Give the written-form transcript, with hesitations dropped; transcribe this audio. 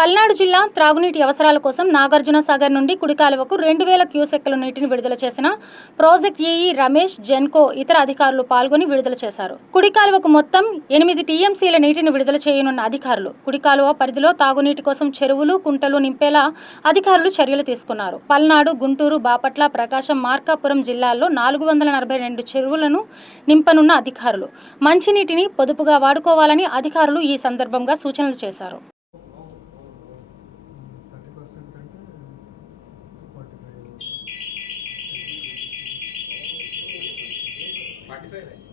పల్నాడు జిల్లా త్రాగునీటి అవసరాల కోసం నాగార్జున సాగర్ నుండి కుడి కాలువకు 2000 క్యూసెక్కుల నీటిని విడుదల చేసిన ప్రాజెక్ట్ ఏఈ రమేష్, జెన్కో ఇతర అధికారులు పాల్గొని విడుదల చేశారు. కుడి కాలువకు మొత్తం 8 టీఎంసీల నీటిని విడుదల చేయనున్న అధికారులు కుడి కాలువ పరిధిలో తాగునీటి కోసం చెరువులు, కుంటలు నింపేలా అధికారులు చర్యలు తీసుకున్నారు. పల్నాడు, గుంటూరు, బాపట్ల, ప్రకాశం, మార్కాపురం జిల్లాల్లో 442 చెరువులను నింపనున్న అధికారులు మంచినీటిని పొదుపుగా వాడుకోవాలని అధికారులు ఈ సందర్భంగా సూచనలు చేశారు. 45